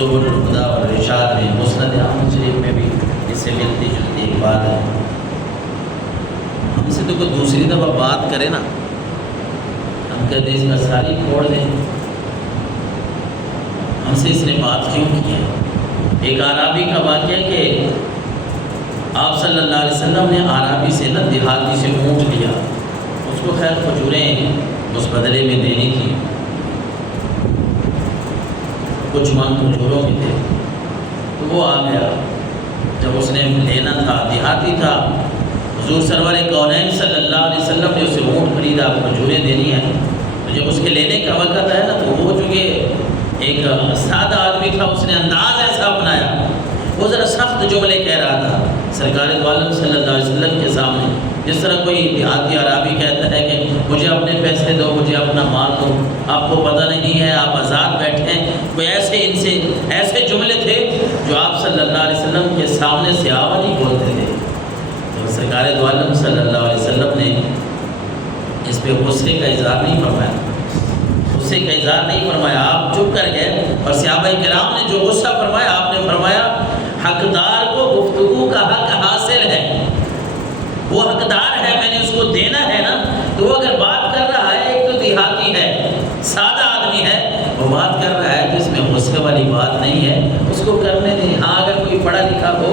سبل الہدیٰ والرشاد میں، مسند احمد شریف میں بھی اس سے ملتی جلتی ایک بات ہے۔ ہم سے تو کوئی دوسری دفعہ بات کرے نا، ہم کہتے ہیں اس کا ساری کھوڑ دیں، ہم سے اس نے بات کیوں کی ہے؟ ایک عرابی کا واقعہ ہے کہ آپ صلی اللہ علیہ وسلم نے عرابی سے نا دیہاتی سے اونٹ لیا، اس کو خیر کھجوریں اس بدلے میں دینی تھی، کچھ من کھجوروں کے تھے، تو وہ آ گیا۔ جب اس نے لینا تھا، دیہاتی تھا، حضور سرور کونین صلی اللہ علیہ وسلم نے اسے اونٹ خریدا، کھجوریں دینی ہیں، تو جب اس کے لینے کا وقت ہے نا، تو وہ چونکہ ایک سادہ آدمی تھا، اس نے انداز ایسا اپنایا، وہ ذرا سخت جملے کہہ رہا تھا سرکار دو عالم صلی اللہ علیہ وسلم کے سامنے، جس طرح کوئی دیہاتی عرابی کہتا ہے کہ مجھے اپنے پیسے دو، مجھے اپنا مال دو، آپ کو پتہ نہیں ہے، آپ آزاد بیٹھے ہیں، کوئی ایسے جملے تھے جو آپ صلی اللہ علیہ وسلم کے سامنے سے آوا نہیں بولتے تھے۔ تو سرکار دو عالم صلی اللہ علیہ وسلم نے اس پہ غصے کا اظہار نہیں فرمایا، غصے کا اظہار نہیں فرمایا، آپ چپ کر گئے، اور صحابہ کرام نے جو غصہ فرمایا، آپ نے فرمایا حقدار کو گفتگو کا حق حاصل ہے، وہ حقدار ہے، میں نے اس کو دینا ہے نا، تو وہ اگر بات کر رہا ہے، ایک تو دیہاتی ہے، سادہ آدمی ہے، وہ بات کر رہا ہے تو اس میں غصے والی بات نہیں ہے، اس کو کرنے دیں۔ ہاں اگر کوئی پڑھا لکھا ہو،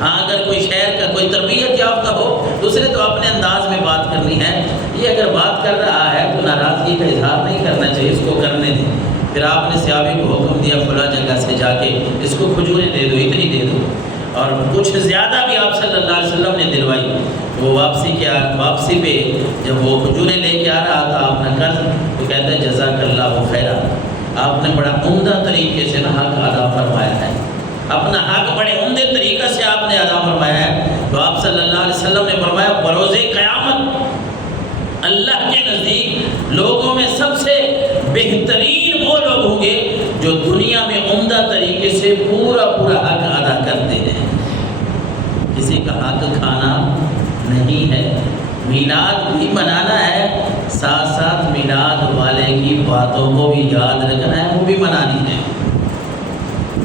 ہاں اگر کوئی شہر کا کوئی تربیت یافتہ ہو، دوسرے تو اپنے انداز میں بات کرنی ہے، یہ اگر بات کر رہا ہے تو ناراضگی کا اظہار نہیں کرنا چاہیے، اس کو کرنے دیں۔ پھر آپ نے صحابی کو حکم دیا فلاں جگہ سے جا کے اس کو کھجوریں دے دو، اتنی دے دو، اور کچھ زیادہ بھی آپ صلی اللہ علیہ وسلم نے دلوائی۔ وہ واپسی پہ جب وہ کھجوریں لے کے آ رہا تھا اپنا قرض، تو کہتا ہے جزاک اللہ خیرا، آپ نے بڑا عمدہ طریقے سے نا حق ادا فرمایا ہے، اپنا حق بڑے عمدے طریقے سے آپ نے ادا فرمایا ہے۔ تو آپ صلی اللہ علیہ وسلم نے فرمایا بروز قیامت اللہ کے نزدیک لوگوں میں سب سے بہترین وہ لوگ ہوں گے جو دنیا میں عمدہ طریقے سے پورا حق ادا کرتے ہیں، کسی کا حق کھانا نہیں ہے، میلاد بھی منانا ہے، ساتھ ساتھ میلاد والے کی باتوں کو بھی یاد رکھنا ہے، وہ بھی منانی ہے۔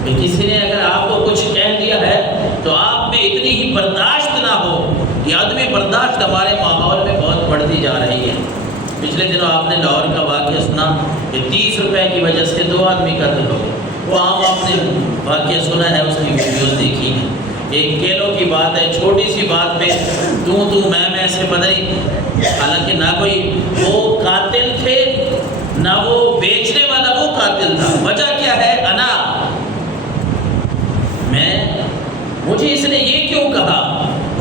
کہ کسی نے اگر آپ کو کچھ کہہ دیا ہے تو آپ میں اتنی ہی برداشت نہ ہو، یہ عدم برداشت ہمارے ماحول میں بہت بڑھتی جا رہی ہے۔ پچھلے دنوں آپ نے لاہور کا واقعہ سنا کہ 30 روپے کی وجہ سے 2 آدمی قتل ہو گئے، وہ عام آپ نے واقعہ سنا ہے، اس کی ویڈیوز دیکھی ہیں، ایک کیلوں کی بات ہے، چھوٹی سی بات پہ تو میں سے بدلی، حالانکہ نہ کوئی وہ قاتل تھے نہ وہ بیچنے والا وہ قاتل تھا، وجہ کیا ہے؟ انا، مجھے اس نے یہ کیوں کہا؟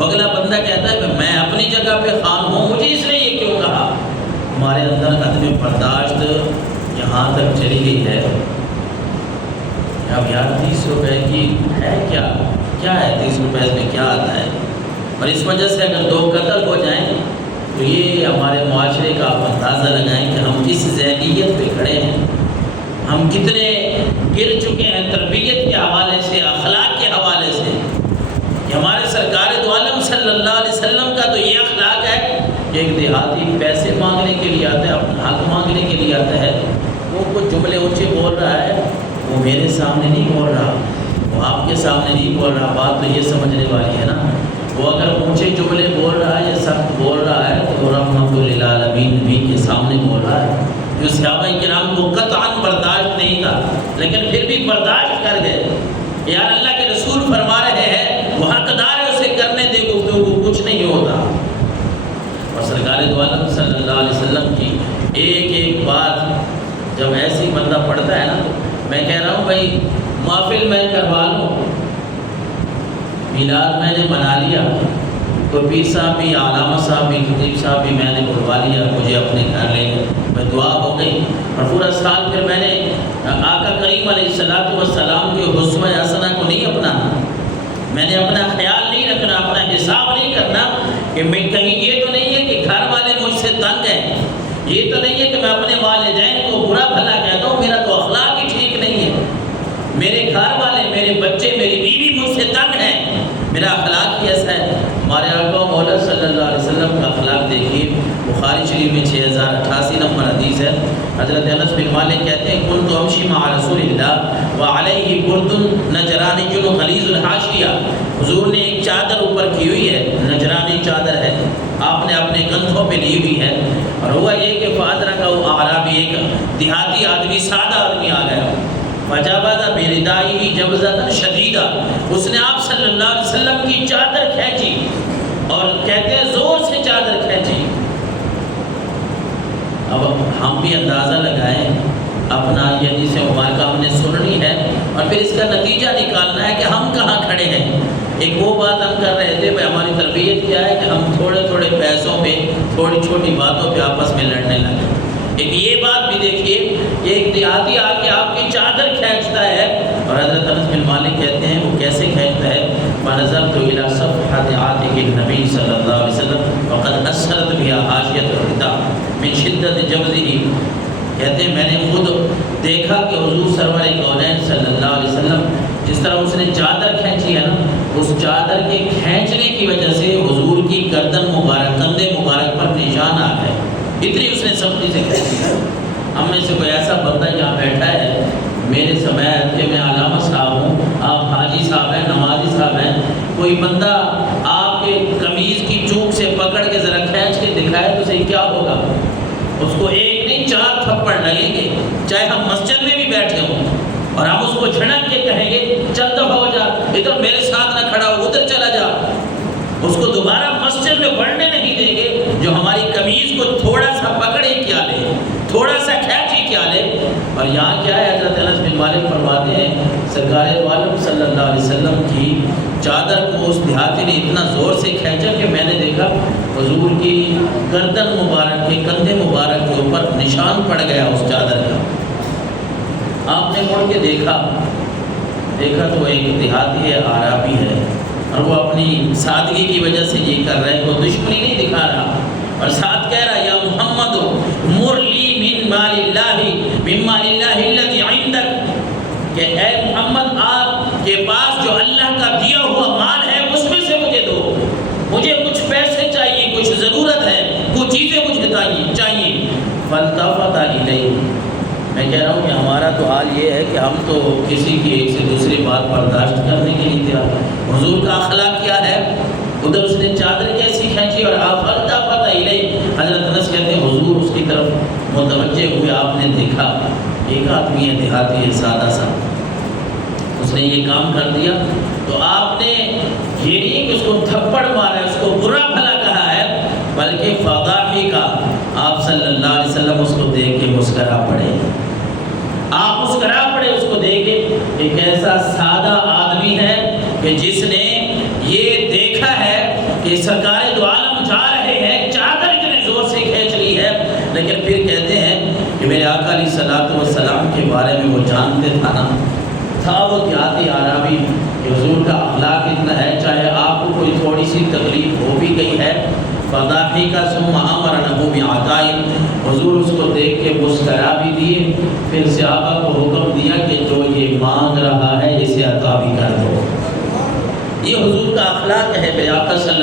اگلا بندہ کہتا ہے کہ میں اپنی جگہ پہ خان ہوں، مجھے اس نے یہ کیوں کہا؟ ہمارے اندر عدم برداشت یہاں تک چلی گئی ہے۔ اب یار 30 روپے کی ہے کیا ہے 30 روپے میں کیا آتا ہے؟ اور اس وجہ سے اگر 2 قتل ہو جائیں تو یہ ہمارے معاشرے کا آپ اندازہ لگائیں کہ ہم کس ذہنیت پہ کھڑے ہیں، ہم کتنے گر چکے ہیں تربیت کے حوالے سے، اخلاق کے حوالے سے، کہ ہمارے سرکار دو عالم صلی اللہ علیہ وسلم کا تو یہ اخلاق ہے کہ ایک دیہاتی پیسے مانگنے کے لیے آتا ہے، اپنا حق مانگنے کے لیے آتا ہے، وہ کچھ جملے اونچے بول رہا ہے، وہ میرے سامنے نہیں بول رہا، وہ آپ کے سامنے نہیں بول رہا، بات تو یہ سمجھنے والی ہے نا، وہ اگر اونچے جملے بول رہا ہے یا سخت بول رہا ہے تو رحمت للعالمین نبی کے سامنے بول رہا ہے، جو صحابہ کرام کو قطعاً برداشت نہیں تھا، لیکن پھر بھی برداشت کر گئے۔ یار اللہ کے رسول فرما رہے ہیں وہ حقدار ہے، اسے کرنے دے، گفتگو کچھ نہیں ہوتا۔ اور سرکار دو عالم صلی اللہ علیہ وسلم کی ایک بات جب ایسی بندہ پڑھتا ہے نا، میں کہہ رہا ہوں بھائی محفل میں کروا لوں، میلاد میں نے بنا لیا، تو پیر صاحب بھی، علامہ صاحب بھی، خطیب صاحب بھی میں نے بلوا لیا، مجھے اپنے گھر لے گئے، میں دعا ہو گئی، اور پورا سال پھر میں نے آقا کریم علیہ السلام کے حسوہ حسنہ کو نہیں اپنانا، میں نے اپنا خیال نہیں رکھنا، اپنا حساب نہیں کرنا کہ میں کہیں یہ تو نہیں ہے کہ گھر والے مجھ سے تنگ ہیں، یہ تو نہیں ہے کہ میں اپنے والدین کو برا بھلا کہتا ہوں، میرا تو اخلاق ہی ٹھیک نہیں ہے، میرے گھر والے، میرے بچے، میری بیوی مجھ سے تنگ ہیں، میرا اخلاق کیسا ہے؟ ہمارے آقا مولا صلی اللہ علیہ وسلم کا اخلاق دیکھیے، بخاری شریف میں 6088 نمبر حدیث ہے، حضرت انس بن مالک کہتے ہیں کنت امشی مع رسول اللہ وعلیہ برد نجرانی غلیظ الحاشیہ، حضور نے ایک چادر اوپر کی ہوئی ہے، نجرانی چادر ہے، آپ نے اپنے کندھوں پہ لی ہوئی ہے، اور ہوا یہ کہ فادرہ کا وہ اعرابی ایک دیہاتی آدمی، سادہ آدمی آ گیا، فجابہ بردائی جبزۃ شدیدہ، اس نے آپ صلی اللہ علیہ وسلم کی چادر کھینچی، اور کہتے ہیں زور سے چادر کھینچی۔ اب ہم بھی اندازہ لگائیں اپنا، یہ حدیث مبارکہ ہم نے سننی ہے اور پھر اس کا نتیجہ نکالنا ہے کہ ہم کہاں کھڑے ہیں۔ ایک وہ بات ہم کر رہے تھے، بھائی ہماری تربیت کیا ہے کہ ہم تھوڑے تھوڑے پیسوں پہ، تھوڑی چھوٹی باتوں پہ آپس میں لڑنے لگے۔ ایک یہ بات بھی دیکھیے کہ ایک دیہاتی آ کے آپ کی چادر کھینچتا ہے، اور حضرت انس بن مالک کہتے ہیں وہ کیسے کھینچتا ہے، فنظرت الی صفحۃ عاتق النبی صلی اللہ علیہ وسلم وقد اثرت بها حاشیۃ الرداء من شدت جبزہ، کہتے ہیں میں نے خود دیکھا کہ حضور سرور کونین صلی اللہ علیہ وسلم جس طرح اس نے چادر کھینچی ہے نا، اس چادر کے کھینچنے کی وجہ سے حضور کی گردن مبارک، کندھے مبارک پر نشان آ گئے، اتنی اس نے سختی سے کھینچی ہے۔ ہم میں سے کوئی ایسا بندہ یہاں بیٹھا ہے، میرے سمیت کہ میں علامہ صاحب ہوں، آپ حاجی صاحب ہیں، نمازی صاحب ہیں، کوئی بندہ آپ کے قمیض کی چوک سے پکڑ کے ذرا کھینچ کے دکھائے تو صحیح کیا ہوگا؟ اس کو ایک نہیں 4 تھپڑ لگیں گے، چاہے ہم مسجد میں بھی بیٹھے ہوں، اور ہم اس کو جھڑک کے کہیں گے چل دفعہ ہو جا، ادھر میرے ساتھ نہ کھڑا ہو، ادھر چلا جا، اس کو دوبارہ مسجد میں بڑھنے نہیں دیں گے۔ جو ہماری قمیض کو تھوڑا سا پکڑے کیا لے، تھوڑا سا کھینچی کیا لے، اور یہاں کیا ہے، حضرت انس بن مالک فرماتے ہیں سرکار دو عالم صلی اللہ علیہ وسلم کی چادر کو اس دیہاتی نے اتنا زور سے کھینچا کہ میں نے دیکھا حضور کی گردن مبارک کے، کندھے مبارک کے اوپر نشان پڑ گیا اس چادر کا۔ آپ نے مڑ کے دیکھا تو وہ ایک دیہاتی ہے، اعرابی ہے، اور وہ اپنی سادگی کی وجہ سے یہ کر رہا ہے، وہ دشمنی نہیں دکھا رہا، اور ساتھ کہہ رہا یا محمد مر لی من مال اللہ الذی عندک، کہ اے محمد آپ کے پاس جو اللہ کا دیا ہوا مال ہے اس میں سے مجھے دو، مجھے کچھ پیسے چاہیے، کچھ ضرورت ہے، کچھ چیزیں مجھے چاہیے۔ فالتفت الیہ، میں کہہ رہا ہوں کہ ہمارا تو حال یہ ہے کہ ہم تو کسی کی ایک سے دوسری بات برداشت کرنے کے لیے تیار۔ حضور کا اخلاق کیا ہے، ادھر اس نے چادر کیسی کھینچی، اور آپ فالتفت الیہ، حضرت انس کہتے ہیں حضور اس کی طرف متوجہ ہوئے، آپ نے دیکھا ایک آدمی ہے، دیہاتی ہے، سادہ سا، اس نے یہ کام کر دیا، تو آپ نے یہ نہیں کہ اس کو تھپڑ مارا ہے، اس کو برا بھلا کہا ہے، بلکہ فضاحی کا، آپ صلی اللہ علیہ وسلم اس کو دیکھ کے مسکرا پڑے، آپ مسکرا پڑے اس کو دیکھ کے، ایک ایسا سادہ آدمی ہے کہ جس نے یہ دیکھا ہے کہ سرکار دو عالم جا رہے ہیں، چادر اتنے زور سے کھینچ لی ہے، لیکن پھر کہتے ہیں کہ میرے آقا علیہ الصلوۃ والسلام کے بارے میں وہ جانتے تھا وہ دیہاتی اعرابی کہ حضور کا اخلاق اتنا ہے، چاہے آپ کو کوئی تھوڑی سی تکلیف ہو بھی گئی ہے، فضاحی کا ثم امرنہ بعطاء، حضور اس کو دیکھ کے مسکرا بھی دیے، پھر صحابہ کو حکم دیا کہ جو یہ مانگ رہا ہے اسے عطا بھی کر دو۔ یہ حضور کا اخلاق ہے، میرے آقا صلی